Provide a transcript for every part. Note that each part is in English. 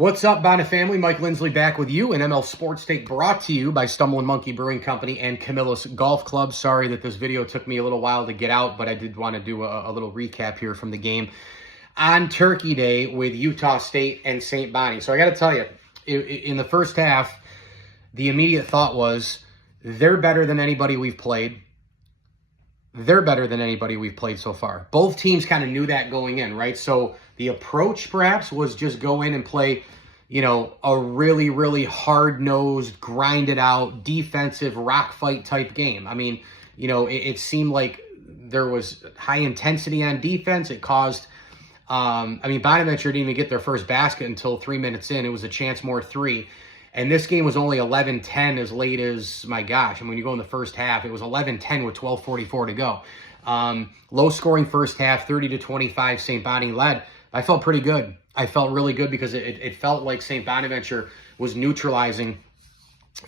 What's up, Bonnet family? Mike Lindsley back with you. An ML Sports Take brought to you by Stumbling Monkey Brewing Company and Camillus Golf Club. Sorry that this video took me a little while to get out, but I did want to do a little recap here from the game on Turkey Day with Utah State and St. Bonnie. So I got to tell you, in the first half, the immediate thought was they're better than anybody we've played. They're better than anybody we've played so far. Both teams kind of knew that going in, right? So the approach perhaps was just go in and play, a really, really hard-nosed, grinded-out, defensive rock fight type game. I mean, it seemed like there was high intensity on defense. It caused, Bonaventure didn't even get their first basket until 3 minutes in. It was a chance more three. And this game was only 11-10 as late as, my gosh, when you go in the first half, it was 11-10 with 12:44 to go. Low-scoring first half, 30-25, St. Bonnie led. I felt pretty good. I felt really good because it felt like St. Bonaventure was neutralizing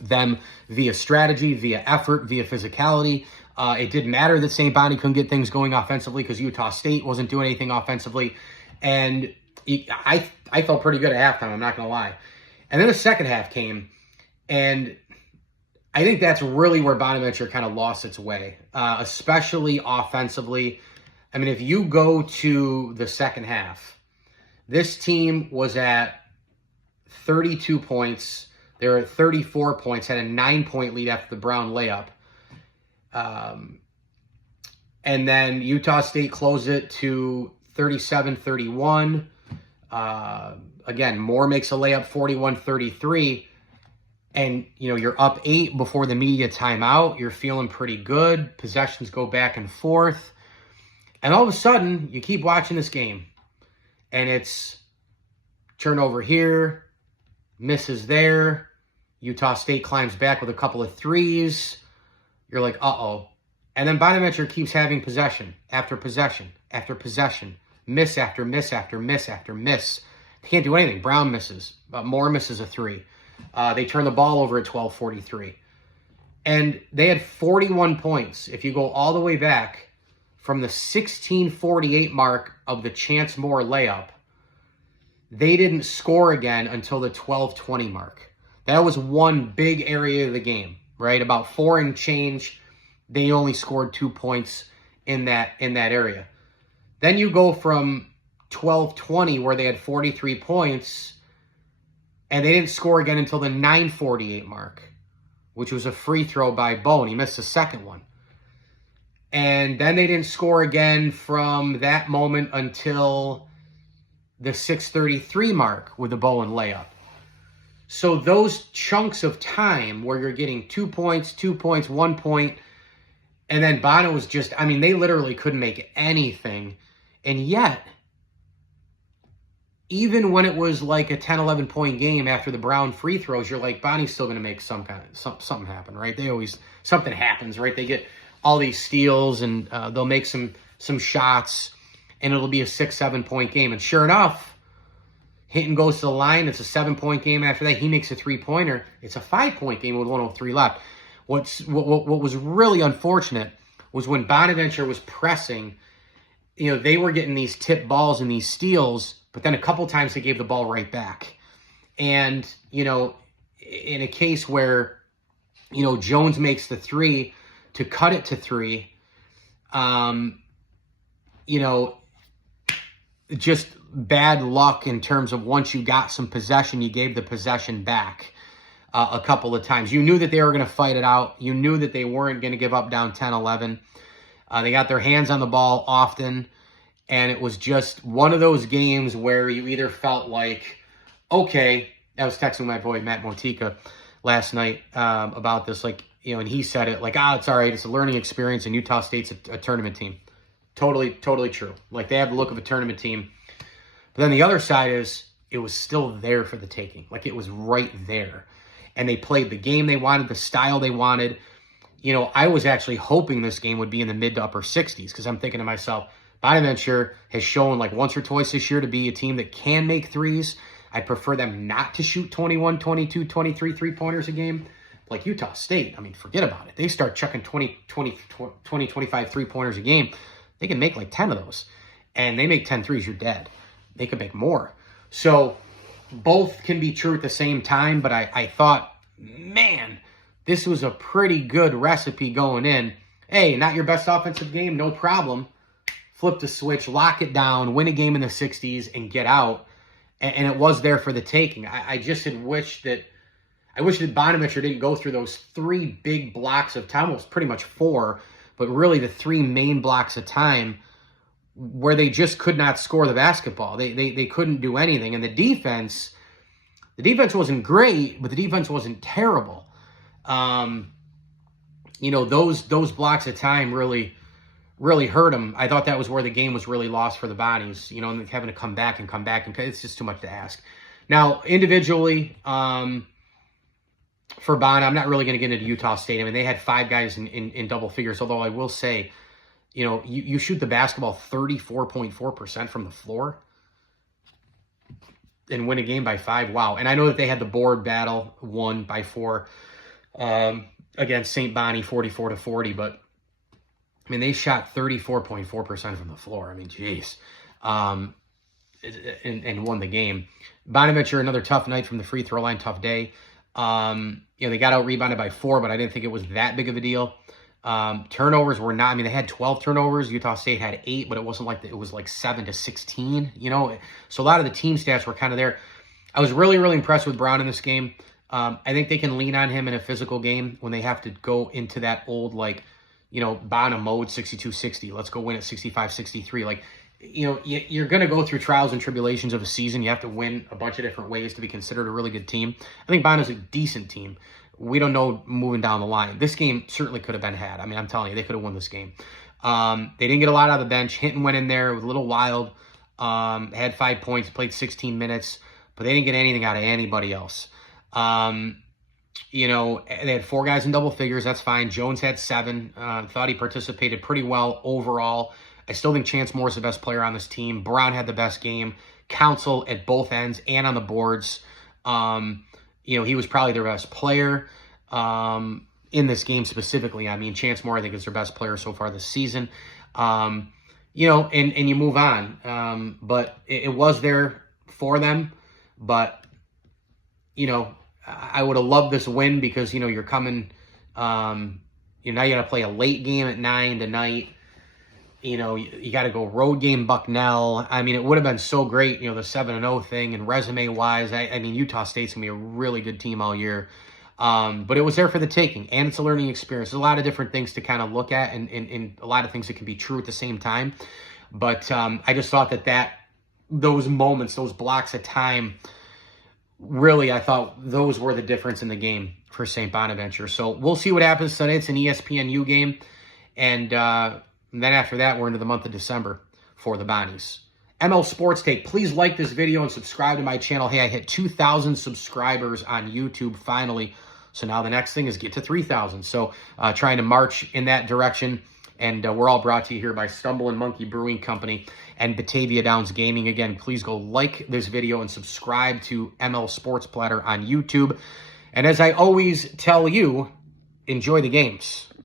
them via strategy, via effort, via physicality. It didn't matter that St. Bonnie couldn't get things going offensively because Utah State wasn't doing anything offensively. And I felt pretty good at halftime, I'm not going to lie. And then the second half came, and I think that's really where Bonaventure kind of lost its way, especially offensively. I mean, if you go to the second half, this team was at 32 points. They were at 34 points, had a 9-point lead after the Brown layup. And then Utah State closed it to 37-31. Again, Moore makes a layup, 41-33, and, you're up 8 before the media timeout. You're feeling pretty good. Possessions go back and forth. And all of a sudden, you keep watching this game, and it's turnover here, misses there. Utah State climbs back with a couple of threes. You're like, uh-oh. And then Bonaventure keeps having possession after possession after possession, miss after miss after miss after miss. They can't do anything. Brown misses. Moore misses a three. They turn the ball over at 12:43. And they had 41 points. If you go all the way back from the 16:48 mark of the Chance Moore layup, they didn't score again until the 12:20 mark. That was one big area of the game, right? About 4 and change, they only scored 2 points in that area. Then you go from 12:20, where they had 43 points, and they didn't score again until the 9:48 mark, which was a free throw by Bo, and he missed the second one. And then they didn't score again from that moment until the 6:33 mark with the Bowen layup. So those chunks of time where you're getting 2 points, 1 point, and then Bono was just, they literally couldn't make anything. And yet, even when it was like a 10, 11 point game after the Brown free throws, you're like, Bonnie's still going to make something happen, right? Something happens, right? They get all these steals, and they'll make some shots, and it'll be a 6, 7 point game. And sure enough, Hinton goes to the line. It's a 7-point game after that. He makes a 3-pointer. It's a 5-point game with 1:03 left. What was really unfortunate was when Bonaventure was pressing, they were getting these tip balls and these steals, but then a couple times they gave the ball right back. And, in a case where, Jones makes the 3 to cut it to 3, just bad luck in terms of once you got some possession, you gave the possession back a couple of times. You knew that they were going to fight it out. You knew that they weren't going to give up down 10-11. They got their hands on the ball often. And it was just one of those games where you either felt like, okay, I was texting my boy Matt Motika last night about this, and he said it like, it's all right. It's a learning experience, and Utah State's a tournament team. Totally, totally true. Like, they have the look of a tournament team. But then the other side is it was still there for the taking. Like, it was right there. And they played the game they wanted, the style they wanted. I was actually hoping this game would be in the mid to upper 60s because I'm thinking to myself, Bonaventure has shown like once or twice this year to be a team that can make threes. I prefer them not to shoot 21, 22, 23 three-pointers a game. Like Utah State, forget about it. They start chucking 20, 25 three-pointers a game. They can make like 10 of those. And they make 10 threes, you're dead. They could make more. So both can be true at the same time, but I thought, man, this was a pretty good recipe going in. Hey, not your best offensive game? No problem. Flip the switch, lock it down, win a game in the 60s, and get out. And it was there for the taking. I just had wished that Bonaventure didn't go through those 3 big blocks of time. Well, it was pretty much 4, but really the 3 main blocks of time where they just could not score the basketball. They couldn't do anything. And the defense wasn't great, but the defense wasn't terrible. Those blocks of time really hurt them. I thought that was where the game was really lost for the Bonnies, and having to come back, and it's just too much to ask. Now, individually, for Bona, I'm not really going to get into Utah State. I mean, they had 5 guys in double figures, although I will say, you shoot the basketball 34.4% from the floor and win a game by 5. Wow. And I know that they had the board battle, won by 4 against St. Bonnie, 44-40, but I mean, they shot 34.4% from the floor. I mean, geez. And won the game. Bonaventure, another tough night from the free throw line, tough day. They got out rebounded by 4, but I didn't think it was that big of a deal. Turnovers were not, I mean, they had 12 turnovers. Utah State had 8, but it wasn't like, it was like 7-16, So a lot of the team stats were kind of there. I was really, really impressed with Brown in this game. I think they can lean on him in a physical game when they have to go into that old, Bona mode, 62-60. Let's go win at 65-63. Like, you're going to go through trials and tribulations of a season. You have to win a bunch of different ways to be considered a really good team. I think Bona's a decent team. We don't know moving down the line. This game certainly could have been had. I mean, I'm telling you, they could have won this game. They didn't get a lot out of the bench. Hinton went in there, was a little wild. Had 5 points, played 16 minutes, but they didn't get anything out of anybody else. They had 4 guys in double figures. That's fine. Jones had 7. Thought he participated pretty well overall. I still think Chance Moore is the best player on this team. Brown had the best game. Council at both ends and on the boards. He was probably their best player in this game specifically. I mean, Chance Moore, I think, is their best player so far this season. And you move on. But it was there for them. But, I would have loved this win because, you're coming, now you got to play a late game at 9 tonight. You got to go road game Bucknell. I mean, it would have been so great, the 7-0 thing, and resume-wise, I mean, Utah State's going to be a really good team all year. But it was there for the taking, and it's a learning experience. There's a lot of different things to kind of look at, and a lot of things that can be true at the same time. But I just thought that those moments, those blocks of time, really, I thought those were the difference in the game for St. Bonaventure. So we'll see what happens Sunday. It's an ESPNU game, and then after that, we're into the month of December for the Bonnies. ML Sports Take, please like this video and subscribe to my channel. Hey, I hit 2,000 subscribers on YouTube finally. So now the next thing is get to 3,000. So trying to march in that direction. And we're all brought to you here by Stumbling Monkey Brewing Company and Batavia Downs Gaming. Again, please go like this video and subscribe to ML Sports Platter on YouTube. And as I always tell you, enjoy the games.